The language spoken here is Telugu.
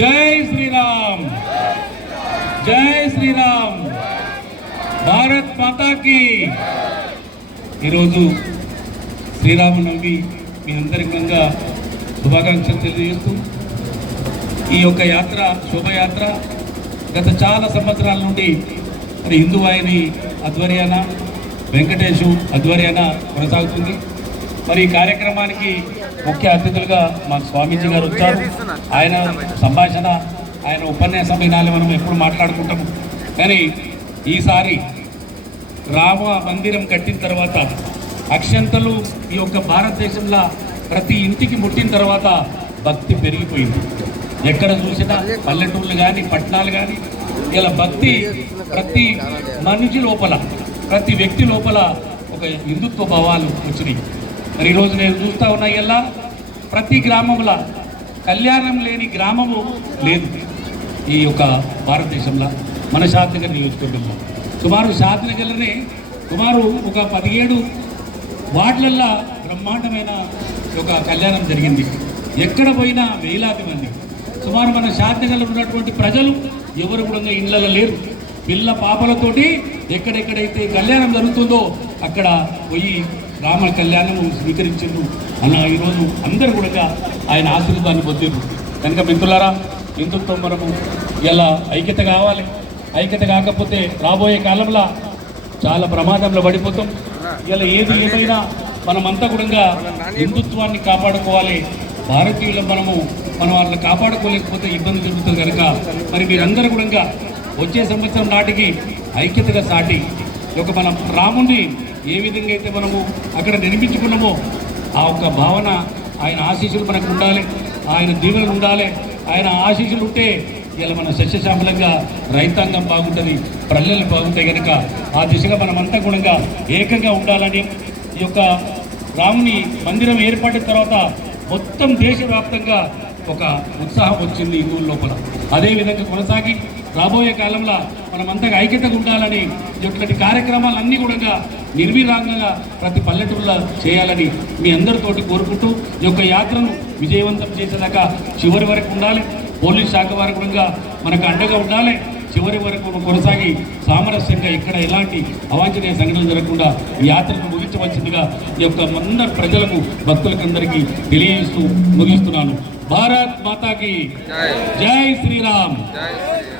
జై శ్రీరామ్. జై శ్రీరామ్. భారత్ మాతాకి. ఈరోజు శ్రీరామనవమి మీ అంతరంగంగా శుభాకాంక్షలు తెలియజేస్తూ ఈ యొక్క యాత్ర శుభయాత్ర గత చాలా సంవత్సరాల నుండి మరి హిందూ వాహిని ఆధ్వర్యాన వెంకటేశు ఆధ్వర్యాన కొనసాగుతుంది. మరి ఈ కార్యక్రమానికి ముఖ్య అతిథులుగా మా స్వామీజీ గారు వచ్చారు. ఆయన సంభాషణ ఆయన ఉపన్యాసం వినాలి మనం ఎప్పుడు మాట్లాడుకుంటాము. కానీ ఈసారి రామ మందిరం కట్టిన తర్వాత అక్షంతలు ఈ యొక్క భారతదేశంలో ప్రతి ఇంటికి ముట్టిన తర్వాత భక్తి పెరిగిపోయింది. ఎక్కడ చూసినా పల్లెటూళ్ళు కానీ పట్టణాలు కానీ ఇలా భక్తి ప్రతి మనిషి లోపల ప్రతి వ్యక్తి లోపల ఒక హిందుత్వ భావాలు వచ్చినాయి. మరి ఈరోజు నేను చూస్తూ ఉన్నా ఇలా ప్రతి గ్రామంలో కళ్యాణం లేని గ్రామము లేదు. ఈ యొక్క భారతదేశంలో మన శాంతినగర్ నియోజకవర్గంలో. సుమారు శాంతినగర్లోనే సుమారు ఒక పదిహేడు వార్డులల్లో బ్రహ్మాండమైన ఒక కళ్యాణం జరిగింది. ఎక్కడ పోయినా వేలాది మంది. సుమారు మన శాంతినగర్లో ఉన్నటువంటి ప్రజలు ఎవరు కూడా ఇళ్ళలో లేరు. పిల్ల పాపలతోటి ఎక్కడెక్కడైతే కళ్యాణం జరుగుతుందో అక్కడ పోయి రామ కళ్యాణము స్వీకరించిండు అన్న ఈరోజు అందరూ కూడా ఆయన ఆశీర్వాదాన్ని పొందిరు కనుక మిత్రులారా హిందుత్వం మనము ఇలా ఐక్యత కావాలి. ఐక్యత కాకపోతే రాబోయే కాలంలో చాలా ప్రమాదంలో పడిపోతాం. ఇలా ఏది ఏమైనా మనమంతా కూడా హిందుత్వాన్ని కాపాడుకోవాలి. భారతీయులు మనము మనం వాళ్ళని కాపాడుకోలేకపోతే ఇబ్బంది జరుగుతుంది కనుక మరి మీరందరూ కూడా వచ్చే సంవత్సరం నాటికి ఐక్యతగా సాటి. ఒక మన రాముని ఏ విధంగా అయితే మనము అక్కడ నిర్మించుకున్నామో ఆ ఒక్క భావన ఆయన ఆశీస్సులు మనకు ఉండాలి ఆయన దీవెనలు ఉండాలి ఆయన ఆశీస్సులు ఉంటే ఇలా మన సస్యశ్యామలంగా రైతాంగం బాగుంటుంది పల్లెలు బాగుంటాయి కనుక ఆ దిశగా మనమంతా కూడా ఏకంగా ఉండాలని ఈ యొక్క రాముని మందిరం ఏర్పడిన తర్వాత మొత్తం దేశవ్యాప్తంగా ఒక ఉత్సాహం వచ్చింది హిందువుల లోపల. అదేవిధంగా కొనసాగి రాబోయే కాలంలో మనమంతగా ఐక్యతగా ఉండాలని ఇటువంటి కార్యక్రమాలన్నీ కూడా నిర్విరాంగంగా ప్రతి పల్లెటూరులో చేయాలని మీ అందరితోటి కోరుకుంటూ ఈ యొక్క యాత్రను విజయవంతం చేసేదాకా చివరి వరకు ఉండాలి. పోలీస్ శాఖ వారు కూడా మనకు అండగా ఉండాలి. చివరి వరకు కొనసాగి సామరస్యంగా ఇక్కడ ఎలాంటి అవాంఛనీయ సంఘటనలు జరగకుండా ఈ యాత్రను ముగించవలసిందిగా ఈ యొక్క అందరి ప్రజలకు భక్తులకందరికీ తెలియజేస్తూ ముగిస్తున్నాను. భారత్ మాతాకి జై శ్రీరామ్. జై శ్రీరామ్.